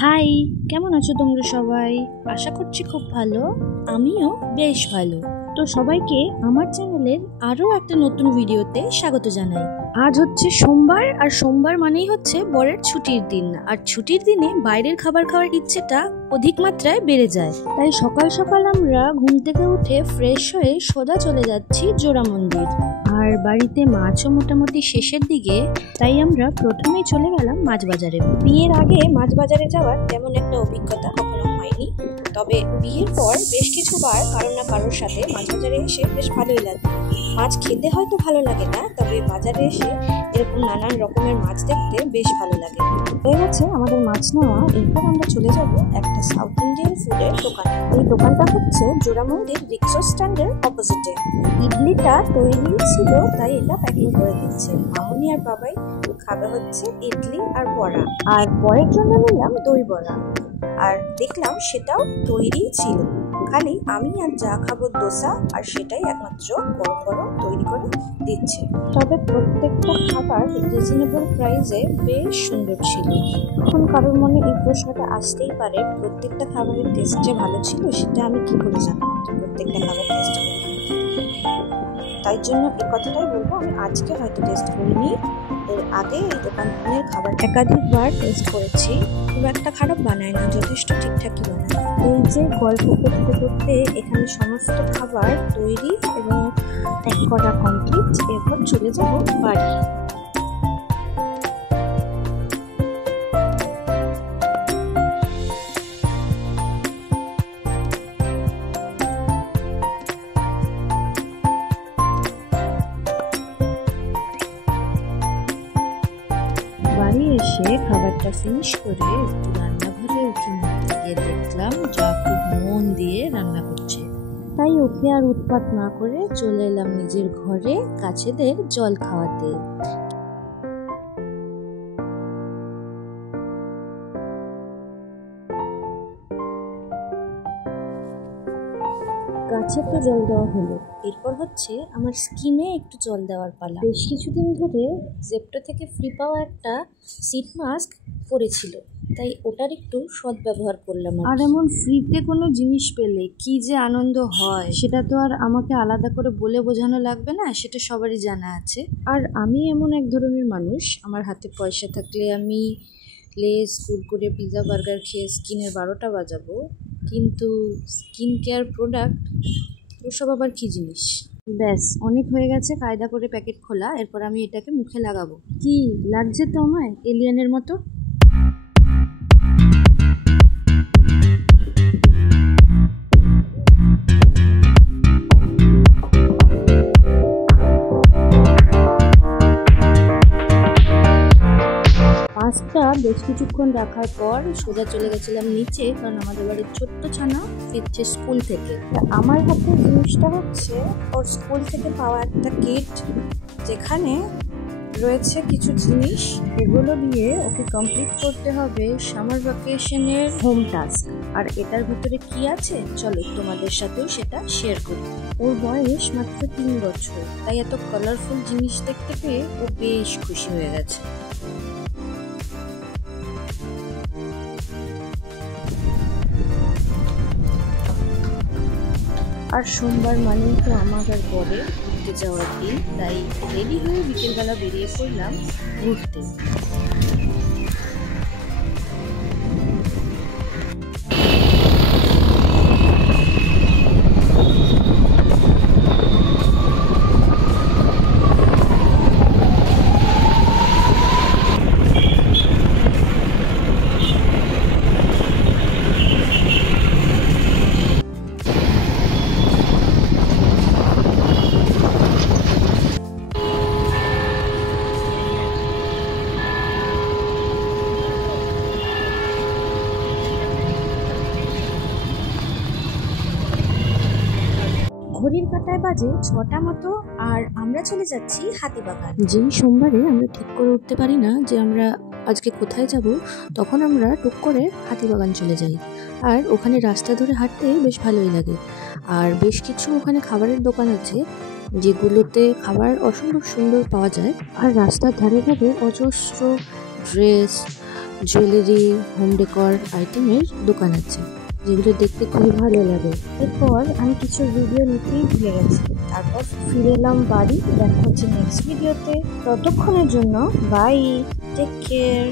High, কেমন আছো তোমরা সবাই? আশা করছি খুব ভালো। আমিও বেশ ভালো। তো সবাইকে আমার চ্যানেলের আরও একটা নতুন ভিডিওতে স্বাগত জানাই। আজ হচ্ছে সোমবার, আর সোমবার মানেই হচ্ছে বরের ছুটির দিন। আর ছুটির দিনে বাইরের খাবার খাওয়ার ইচ্ছেটা অধিক মাত্রায় বেড়ে যায়। তাই সকাল সকাল আমরা ঘুম থেকে উঠে ফ্রেশ হয়ে সোজা চলে যাচ্ছি জোড়া মন্দির। আর বাড়িতে মাছও মোটামুটি শেষের দিকে, তাই আমরা প্রথমেই চলে গেলাম মাছ বাজারে। বিয়ের আগে মাছ বাজারে যাওয়ার তেমন একটা অভিজ্ঞতা কখনো হয়নি, তবে বিয়ের পর বেশ কিছুবার কারোর না কারোর সাথে মাছ বাজারে এসে বেশ ভালোই লাগে। মাছ খেতে হয়তো ভালো লাগে না, তবে বাজারে এসে এরকম নানান রকমের মাছ দেখতে বেশ ভালো লাগে। হয়ে গেছে আমাদের মাছ নেওয়া, এরপর আমরা চলে যাব একটা সাউথ ইন্ডিয়ান ফুডের দোকানে। এই দোকানটা হচ্ছে জোড়া মন্দির রিক্সা স্ট্যান্ডের অপোজিটে। ইডলিটা তৈরি ছিল, তাই এটা প্যাকিং করে দিচ্ছে। মামুনি আর বাবাই খাবে হচ্ছে ইডলি আর বড়া, আর বরের জন্য নিলাম দই বড়া। আর দেখলাম সেটাও তৈরি ছিল, খালি আমি আর যা খাবো দোসা, আর সেটাই একমাত্র গরম গরম তৈরি করে দিচ্ছে। তবে প্রত্যেকটা খাবার রিজনেবল প্রাইসে বেশ সুন্দর ছিল। এখন কারোর মনে এই প্রশ্নটা আসতেই পারে, প্রত্যেকটা খাবারের টেস্ট যে ভালো ছিল সেটা আমি কি করে জানলাম প্রত্যেকটা খাবার টেস্ট করে। তাই জন্য এই কথাটাই বলবো, আমি আজকে হয়তো টেস্ট করিনি, এর আগে এই দোকানের খাবার একাধিকবার টেস্ট করেছি। খুব একটা খারাপ বানায় না, যথেষ্ট ঠিকঠাকই বানায়। এই যে গল্প করতে করতে এখানে সমস্ত খাবার তৈরি এবং প্যাক করা কমপ্লিট, এরপর চলে যাব বাড়ি। বাড়ি এসে খাবারটা ফিনিশ করে একটু রান্নাঘরে উঠে গিয়ে দেখলাম যা খুব মন দিয়ে রান্না করছে। তাই ওকে আর উৎপাত না করে চলে এলাম নিজের ঘরে গাছেদের জল খাওয়াতে। গাছে তো জল দেওয়া হলো, এরপর হচ্ছে আমার স্কিনে একটু জল দেওয়ার পালা। বেশ কিছুদিন ধরে জেপ্টো থেকে ফ্রি পাওয়া একটা সিট মাস্ক পড়েছিল, তাই ওটার একটু সদ্ব্যবহার করলাম। আর এমন ফ্রিতে কোনো জিনিস পেলে কি যে আনন্দ হয় সেটা তো আর আমাকে আলাদা করে বলে বোঝানো লাগবে না, সেটা সবারই জানা আছে। আর আমি এমন এক ধরনের মানুষ, আমার হাতে পয়সা থাকলে আমি লেস কুরকুরে পিৎজা বার্গার খেয়ে স্কিনের 12টা বাজাবো, কিন্তু স্কিন কেয়ার প্রোডাক্ট ওসব আবার কি জিনিস। ব্যাস, অনেক হয়ে গেছে কায়দা করে প্যাকেট খোলা, এরপর আমি এটাকে মুখে লাগাবো। কি লাগছে তো আমায় এলিয়েনের মতো? মাছটা বেশ কিছুক্ষণ রাখার পর সোজা চলে গেছিলাম নিচে, কারণ আমাদের বাড়ির ছোট্ট ছানা ফিরছে স্কুল থেকে। আমার হাতে জিনিসটা হচ্ছে ওর স্কুল থেকে পাওয়া একটা কিট, যেখানে রয়েছে কিছু জিনিস, এগুলো দিয়ে ওকে কমপ্লিট করতে হবে সামার ভ্যাকেশনের হোম টাস্ক। আর এটার ভিতরে কি আছে চলো তোমাদের সাথেও সেটা শেয়ার করি। ওর বয়স মাত্র 3 বছর, তাই এত কালারফুল জিনিস দেখতে পেয়ে ও বেশ খুশি হয়ে গেছে। আর সোমবার মানেই তো আমার আর বরে ঘুরতে যাওয়ার দিন, তাই রেডি হয়ে বিকেলবেলা বেরিয়ে পড়লাম ঘুরতে। ঘড়ির কাঁটায় বাজে 6টা মতো, আর আমরা চলে যাচ্ছি হাতিবাগান। যেই সোমবারে আমরা ঠিক করে উঠতে পারি না যে আমরা আজকে কোথায় যাব, তখন আমরা টুক করে হাতিবাগান চলে যাই। আর ওখানে রাস্তা ধরে হাঁটতে বেশ ভালোই লাগে। আর বেশ কিছু ওখানে খাবারের দোকান আছে, যেগুলোতে খাবার অসম্ভব সুন্দর পাওয়া যায়। আর রাস্তার ধারে ধারে অজস্র ড্রেস, জুয়েলারি, হোম ডেকর আইটেমের দোকান আছে, যেগুলো দেখতে খুবই ভালো লাগে। এরপর আমি কিছু ভিডিও নিতেই ভুলে গেছি, তারপর ফিরে এলাম বাড়ি। দেখা হচ্ছে নেক্সট ভিডিওতে, ততক্ষণের জন্য বাই, টেক কেয়ার।